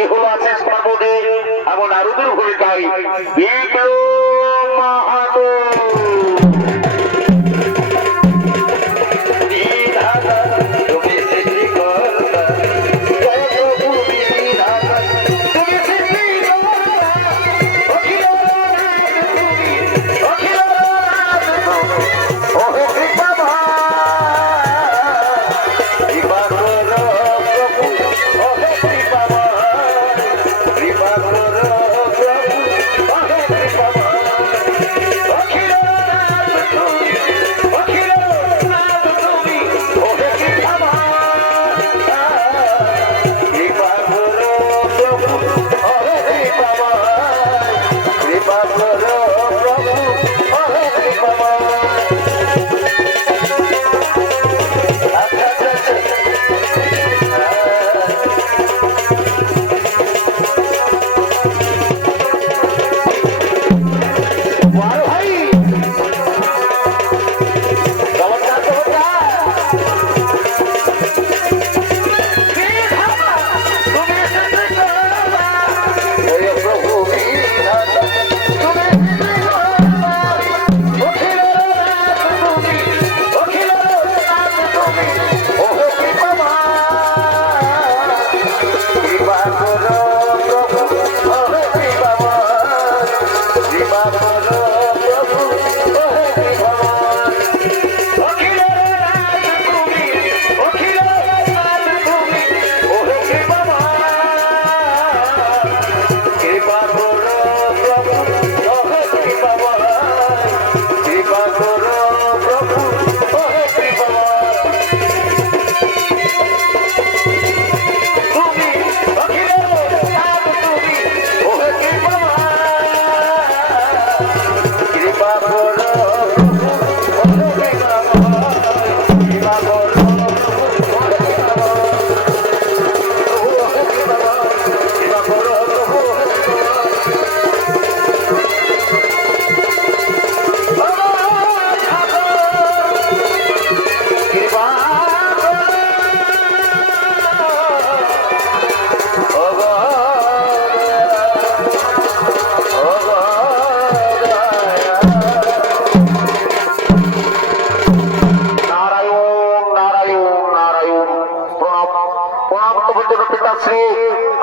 এ হলো আছে সর্বদে এমন আরুদের ভূমিকায়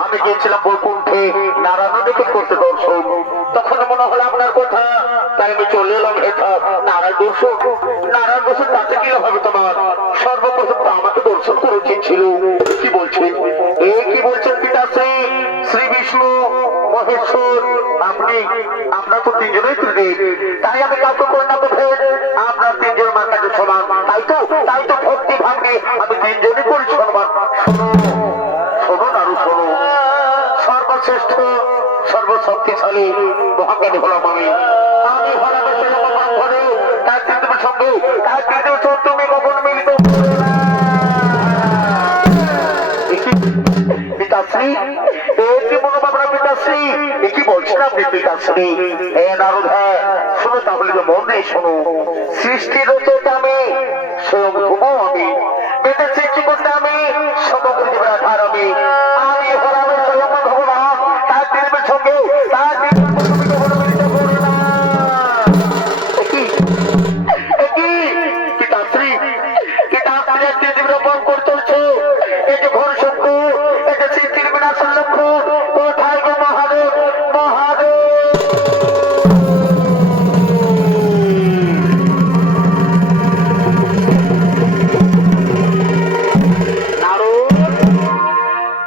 আমি গিয়েছিলাম বৈকুণ্ঠে নারায়ণকে করতে দর্শন, তখন মনে হলো আপনার কথা, তাই আমি চলে এলাম নারায়ণ দর্শন। নারায়ণ দর্শন তাতে কি হবে তোমার? সর্বপ্রথম তো আমাকে দর্শন করে উচিত ছিল। কি বলছেন কি বলছেন পিতাশ্রী? শ্রী বিষ্ণু মহেশ্বর আপনি, আপনার তো তিনজনেই ত্রিদেব, তাই আমি কাউকে করে না বোধে আপনার তিনজন মার কাছে সমান। তাই তো ভক্তি ভাবে আমি তিনজনই করি সমান। শোনো নারু শোনো, সর্বশ্রেষ্ঠ সর্বশক্তিশালী মহাজ্ঞানী হলাম আমি। আমি হলাম তার তিনজনের সঙ্গে তার তিনজন তুমি কখন মিলিত পিতাশ্রী, কি মনোভাবনা পিতাশ্রী? কি বলছেন আপনি পিতাশ্রী? নারদ, হ্যাঁ শোনো, তাহলে মন নেই শোনো। সৃষ্টির রচয়িতা আমি, স্বয়ং ভূমও আমি, বেদের সৃষ্টি করতে আমি, সমগ্র জীবের আধার আমি। আমি হলাম স্বয়ং ভগবান, তার তিনজনের সঙ্গে তার পিতাশ্রী রোপণ করে চলছে। এই যে ঘোর শঙ্কু, এই যে স্মৃতির বিনাশের লক্ষ্য, কোথায় গো মহাদেব? মহাদেব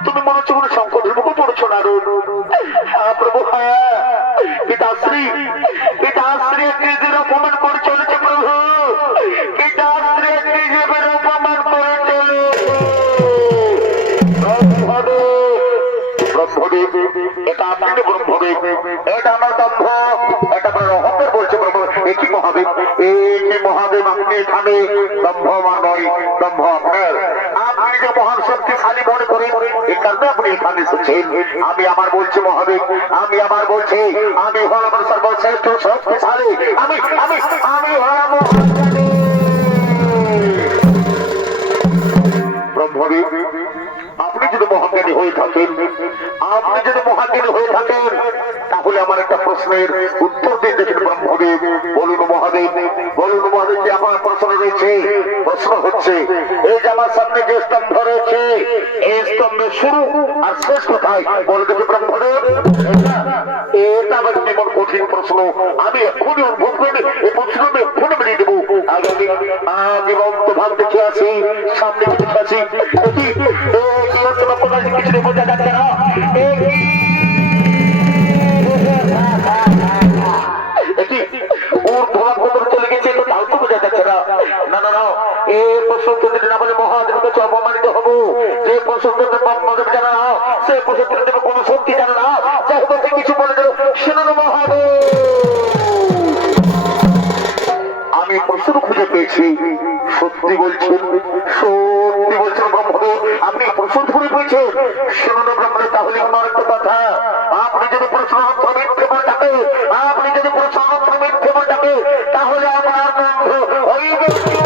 তুমি মনে হচ্ছে কোনো শঙ্কর ধর্মকে পড়ছো নারদ? প্রভু, হ্যাঁ পিতাশ্রী নিজের অপমান করে চলেছে প্রভু। পিতাশ্রী নিজের অপমান করে চলে। ব্রহ্মদেব, এটা আপনি ব্রহ্মদেব, এটা আমার দম্ভ, এটা আমার অহংকার বলছে প্রভু। একই মহাদেব, একই মহাদেব আপনি এখানে। দম্ভ আমার নয়, দম্ভ আপনার। আপনি যে মহান শক্তিশালী মনে করেন, এই কারণে আপনি এখানে এসেছেন। আমি আবার বলছি মহাদেব, আমি আবার বলছি, আমি হলাম সর্বশ্রেষ্ঠ শক্তিশালী। আমি আমি আমি হলাম ব্রহ্মদেব। আপনি যদি মহাজ্ঞানী হয়ে থাকেন, বলুন মহাদেব, বলুন মহাদেব যে আমার প্রশ্ন রয়েছে। প্রশ্ন হচ্ছে এই যে আমার সামনে যে স্তম্ভ রয়েছে, এই স্তম্ভের শুরু আর শেষ কোথায় বলে দেবে ব্রহ্মদেব? এটা আমার কেমন কঠিন প্রশ্ন, আমি এক্ষুনি অনুভব করি এই প্রশ্ন আমি এক্ষুনি বেরিয়ে দেবো। আগামী জীবন্ত ভাব দেখে আছি, সামনে কিছু আছি, কিছু বোঝা যাচ্ছে না। ওর ধোয়া কত চলে গেছে তাও তো বোঝা যাচ্ছে না। না না না, এই প্রশ্ন যদি না বলে মহাদেবের কাছে অপমানিত হবো। যে প্রশ্ন মহাদেব জানা না, সে প্রশ্ন দেবে কোনো শক্তি জানে না। যাই হোক কিছু বলে দেবো, শুনুন মহাদেব, আমি প্রশ্ন খুঁজে পেয়েছি। সত্যি বলছেন, সত্যি বলছেন ব্রহ্মদেব, আপনি প্রশ্ন ধরে পেয়েছেন। শুনুন ব্রহ্মদেব, তাহলে আমার একটা কথা, আপনি যদি প্রশ্ন মিথ্যে বলে থাকে, আপনি যদি প্রশ্ন মিথ্যে বলে থাকে, তাহলে আপনার বন্ধু ওই ব্যক্তি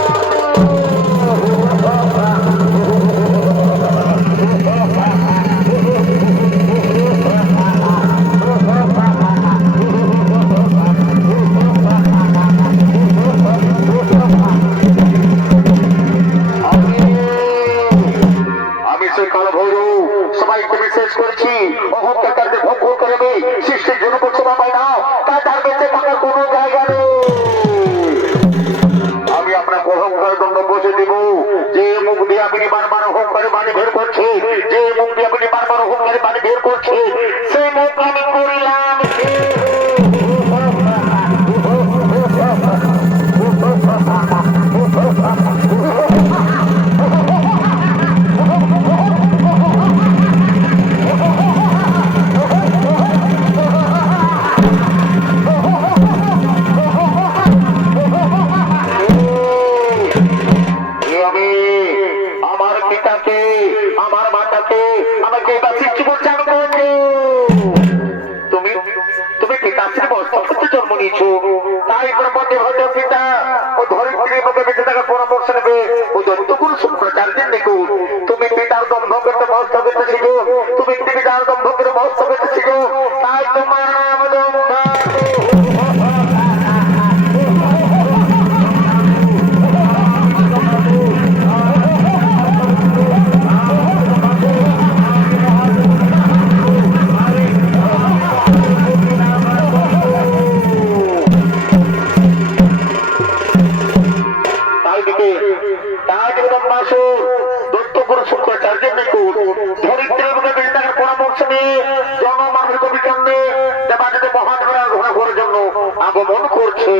সবাইকে বিশ্বাস করছি। অহংকারকে ভক্ষ করবে, সৃষ্টির জন্য প্রশ্রয় পায় না, তাই তার বেঁচে থাকার কোন জায়গা নেই। আমি আপনার অহংকার দণ্ড বসে দেব। যে মুখ দিয়ে আপনি বারবার অহংকারে বাণী বের করছে, যে মুখ দিয়ে আপনি বারবার অহংকারে বাণী বের করছে, সেই মুখ আমি করিলাম। আমার মাতাকে আমাকে সৃষ্টি করছে। তুমি তুমি পিতাশ্রী বস্ত্র জন্ম নিয়েছো, তাই ব্রহ্মদেব হয়তো পিতা ও ধরিত্রীর মুখে বেঁচে থাকার পরামর্শ নেবে। ও যতগুলো শুক্রাচার্যের দেখুন, তুমি পিতার দম্ভ করতে বস্ত্র করতে শিখো, তুমি পিতার দম্ভ করে বস্ত্র করতে শিখো, তাই তোমার নাম দম্ভ। আগমন করছে।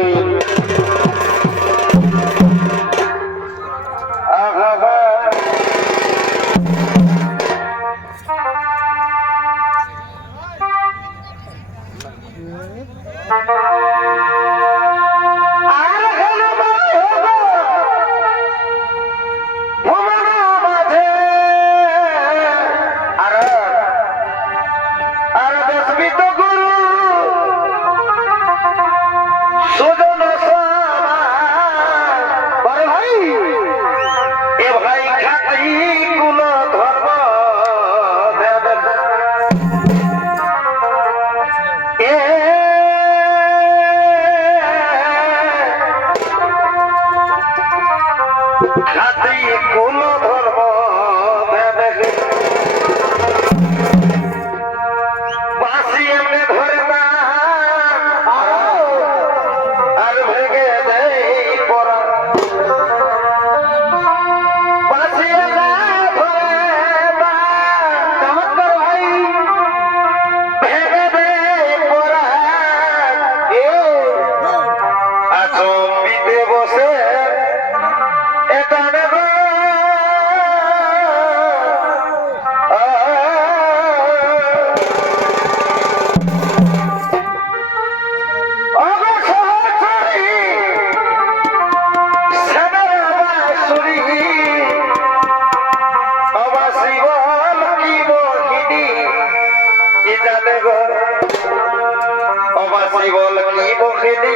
বল কি বখেদি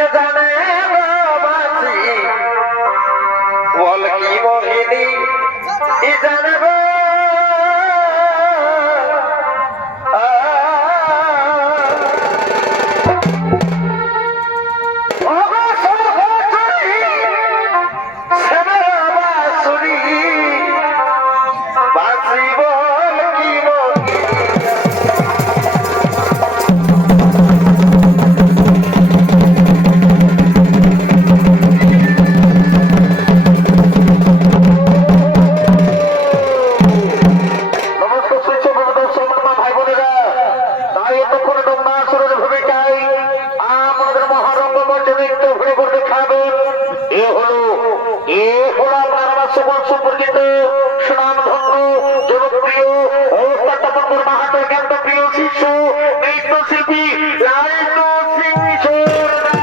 এ জানে সুপরিচিত সুনামধন্য জনপ্রিয় অত্যন্ত মাহাতো জ্ঞাত প্রিয় শিষ্য নৃত্যশিল্পী লালটু সিং সরদার।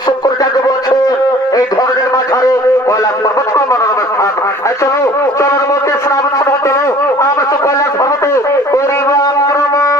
দর্শন করে যাকে বলছে এই ধরনের মাথারে কৈলাস পর্বত মনোরম স্থান। চলো চলার মধ্যে শ্রাবণ সভা চলো আমরা তো কৈলাস পর্বতে করিব আক্রমণ।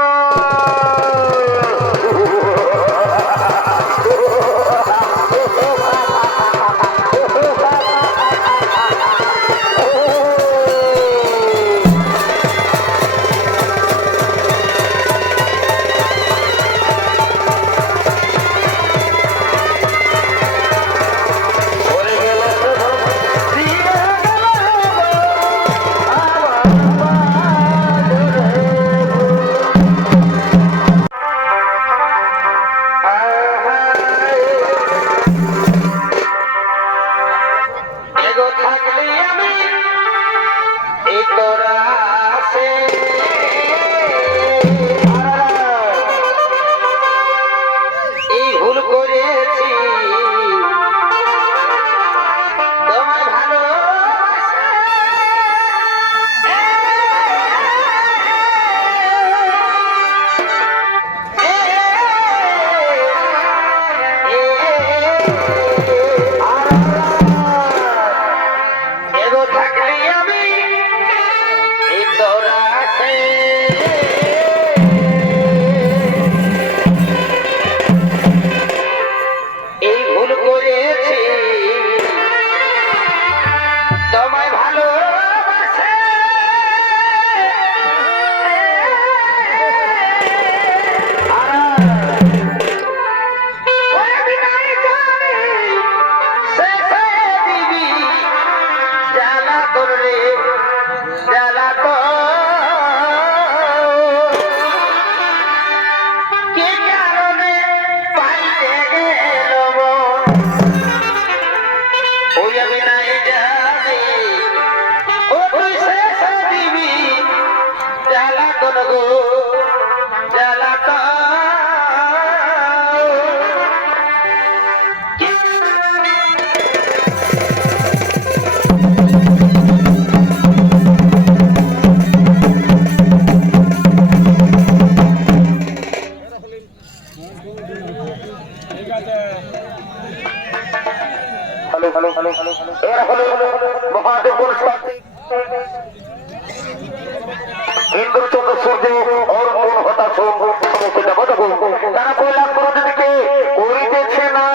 ইন্দ্রচন্দ্র সূর্য ওর মন হতাশ সমস্ত জগৎ তারা কৈলাস পর্বতকে করিতেছে না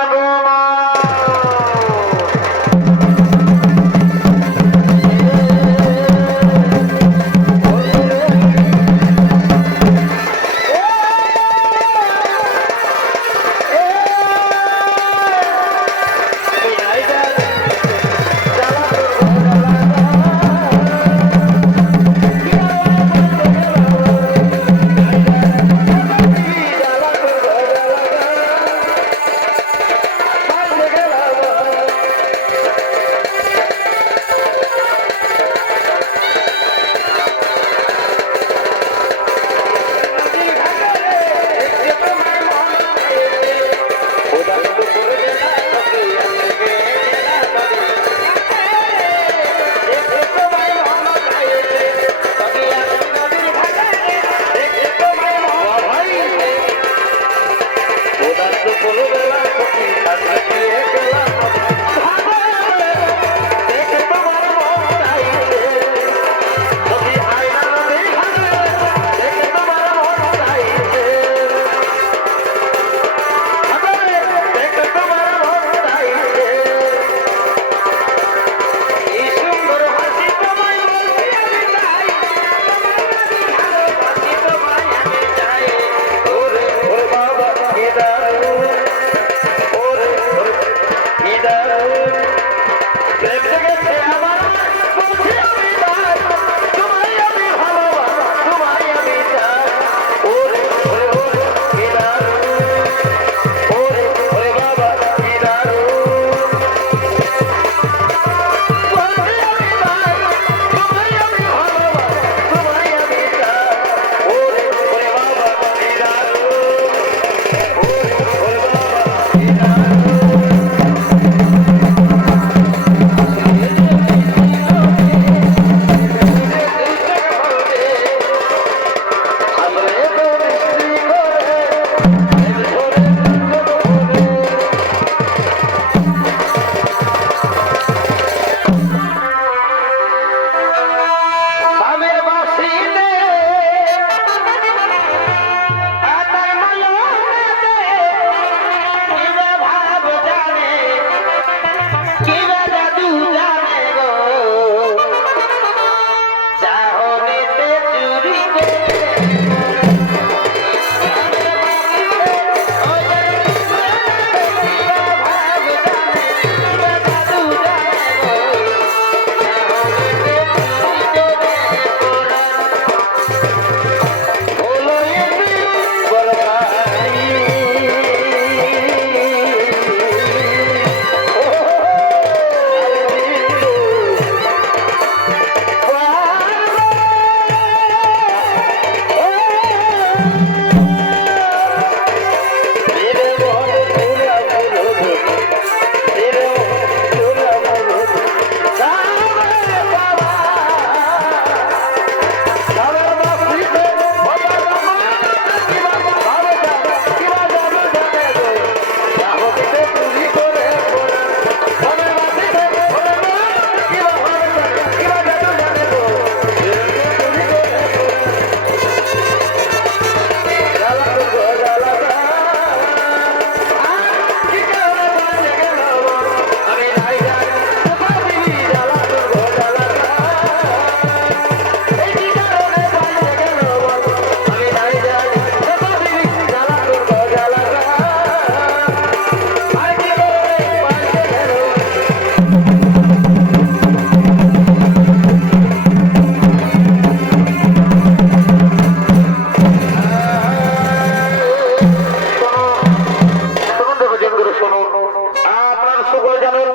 জানেন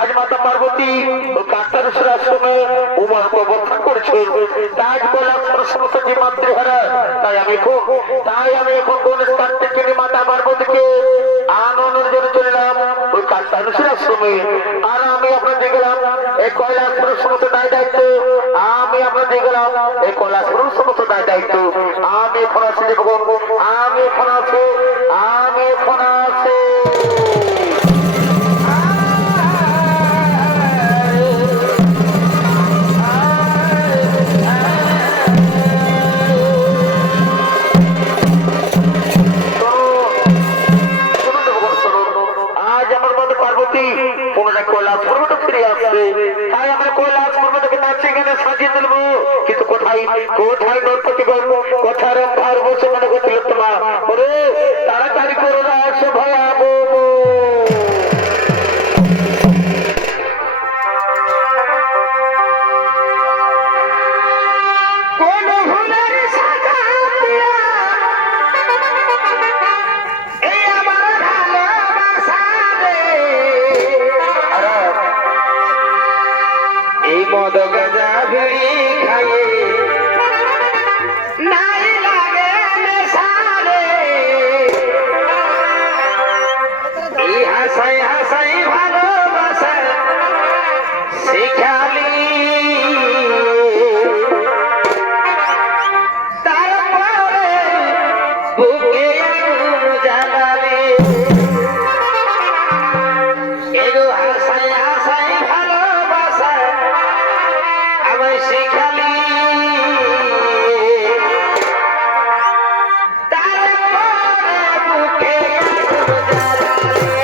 আজ মাতা পার্বতী ও কাত্তারেশ্বর আশ্রমে উমার প্রবর্তন করেছে। তাজ বলা সমস্ত যে মাতৃহারা, তাই আমি এখন গণেশ কার্তিক থেকে মাতা পার্বতীকে আনন্দের জন্য চলে এলাম ওই কাত্তারেশ্বর আশ্রমে। আর আমি আপনাদের গেলাম এই কৈলাসপুরের সমস্ত দায় দায়িত্ব, আমি আপনাদের গেলাম এই কৈলাসপুরের সমস্ত দায় দায়িত্ব। আমি এখন আছি দেখুন, আমি এখন আছি, আমি এখন আছি। আজ আমার মধ্যে পার্বতী পুনরায় কৈলাস পর্বত ফিরে আসছে, তাই আমরা কৈলাস পর্বতকে নাচে গানে সাজিয়ে তুলবো। কিন্তু কোথায় কোথায় নর্তকী গল্প কোথায় রম্ভার বসে মনে করছিল তোমার ওরে তাড়াতাড়ি করো না সে ভয়াবহ। মদ গজা ভিড়ি খায়ে নাই লাগে নেশারে, এই হাসাই হাসাই ভালোবাসা শিখালি, তারপরে বুকে জানালি, এগো হাসাই হাসাই ভালোবাসা আমায় শিখালি, তারপরে বুকে জানালি।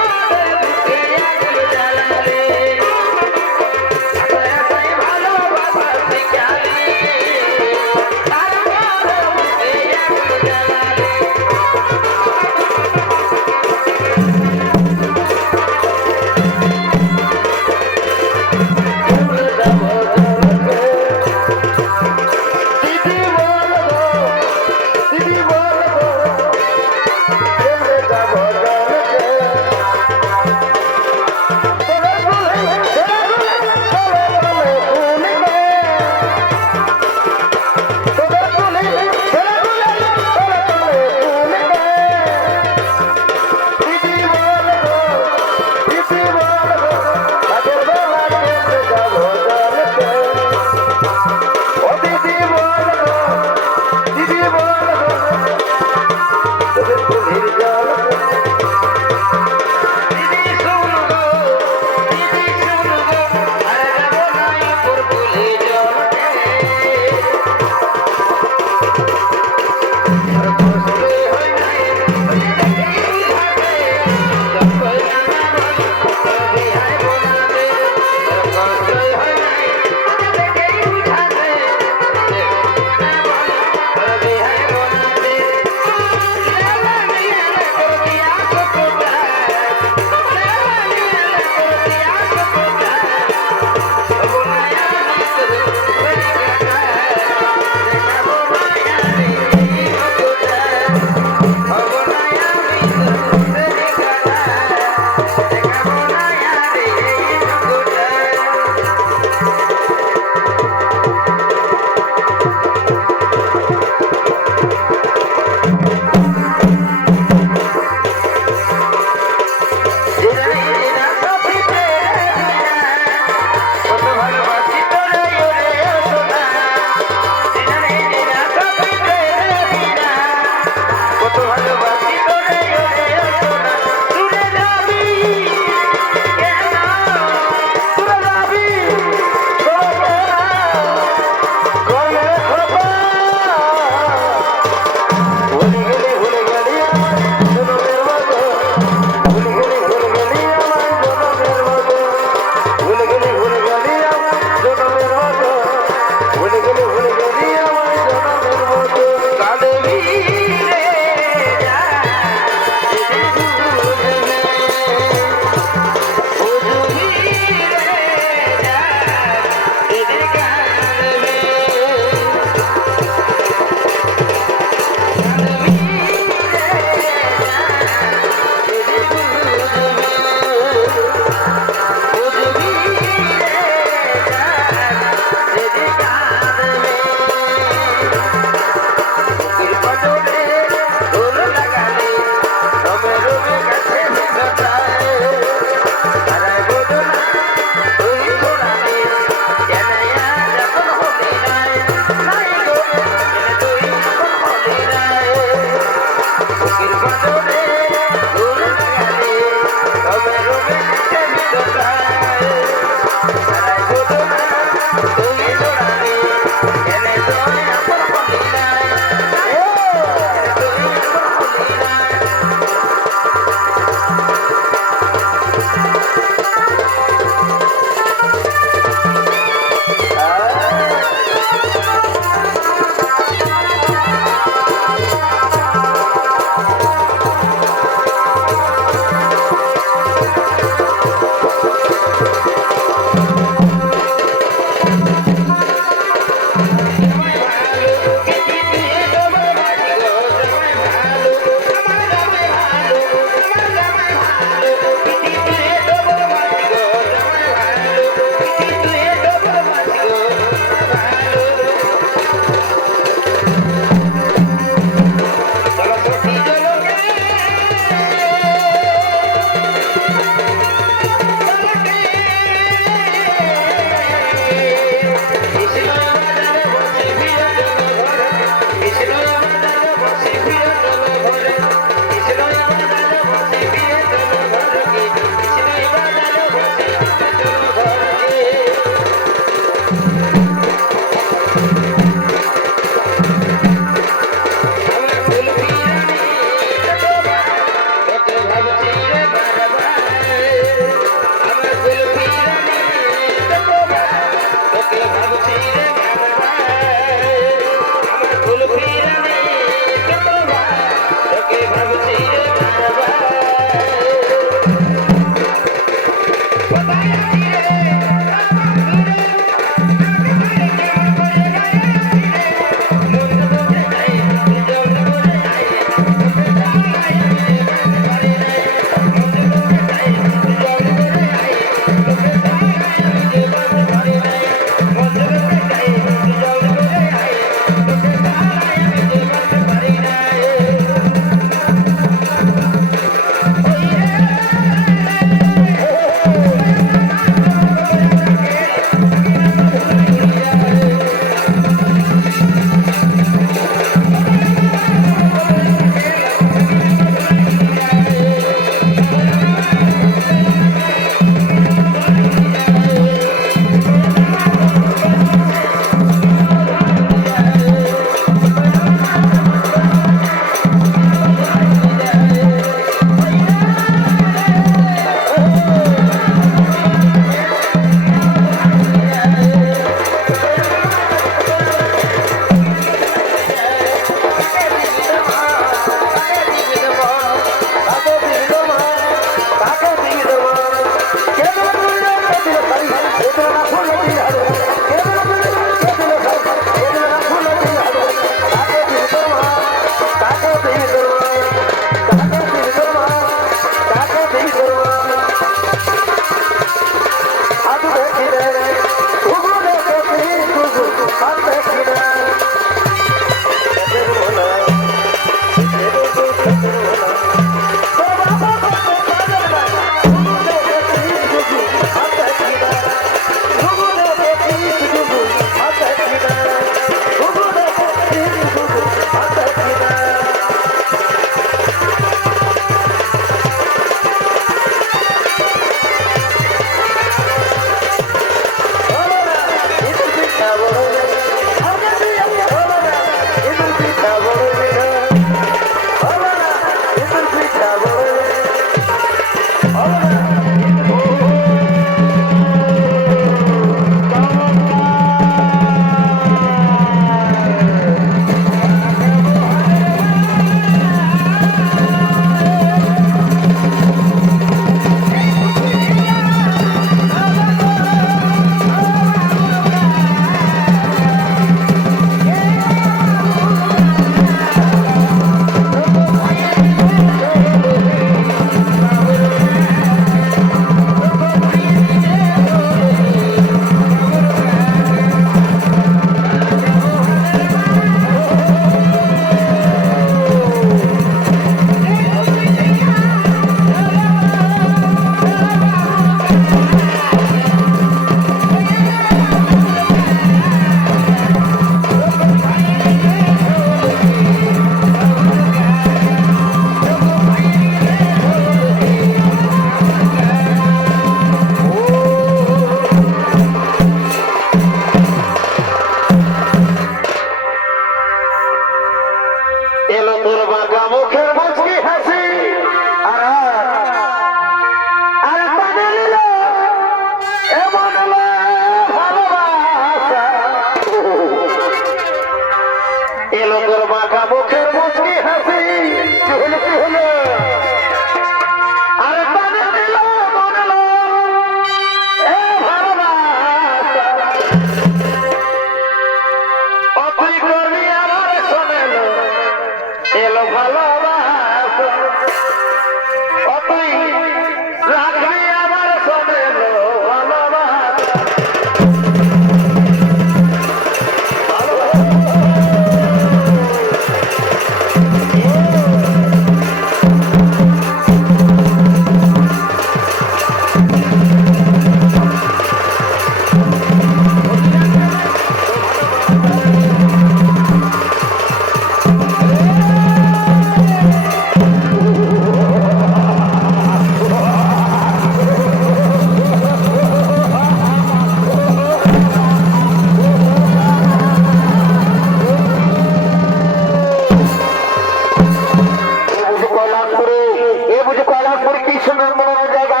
বুঝে কয়লাসপুর কি সুন্দর মনোরম জায়গা।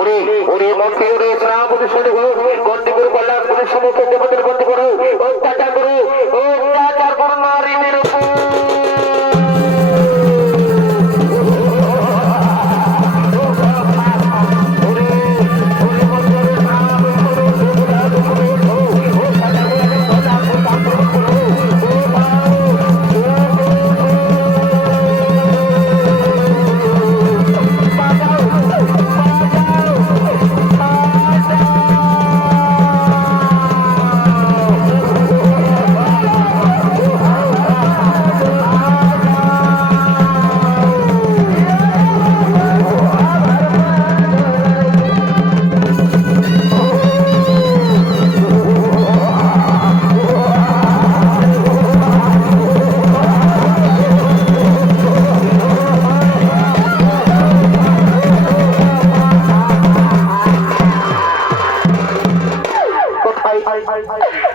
ওরে ওরে মন্ত্রী ওরে শ্রাবণী শুনে করো বন্দি করো কয়লাসপুরের সমস্ত দেবতাদের বন্দি করো অত্যাচার করো অত্যাচার করো নারীদের উপর।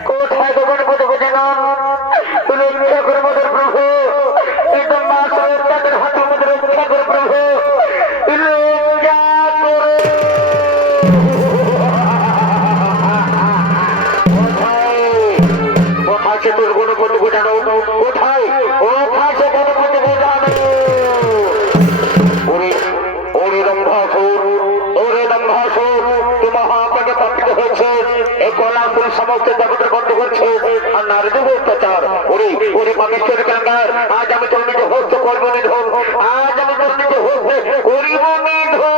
কোথায় দোকান পথে বোঝে না তুমি রক্ষা করে মদের প্রভু একদম মাছ তাদের হাতের মধ্যে রক্ষা করে প্রভু লজ্জা করে। কোথায় সে তোর গণপতি বোঝানো কোথায় কোথায় সে গণপতি বোঝানো। ওরে রম্ভাসুর ওরে রম্ভাসুর তুমি মহাপাকে পাপিত হয়েছে এই কলাপুর সমস্ত জগতের বন্ধ করছে আর নারীদের অত্যাচার। ওরে ওরে পাকিস্তান কাঙ্গার আজ আমি তোর নিজে হস্ত করবো নিধন আজ আমি তোর নিজে হস্তে করিব নিধন।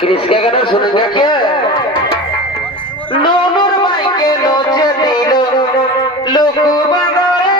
किसका गाना सुनेंगे क्या? ননুর মাইকে নচে দিল লোক বাগারে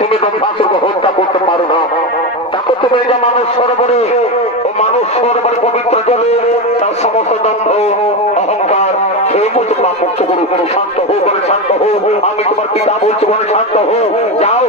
তুমি রক্ষাসুরকে হত্যা করতে পারো না। দেখো তুমি এই যে মানুষ সরোবরে ও মানুষ সরোবরে পবিত্র জলে তার সমস্ত দম্ভ অহংকার হে মুক্ত করু। শান্ত হো বলে শান্ত হো, আমি তোমার পিতা বলছি বলে শান্ত হো। যাও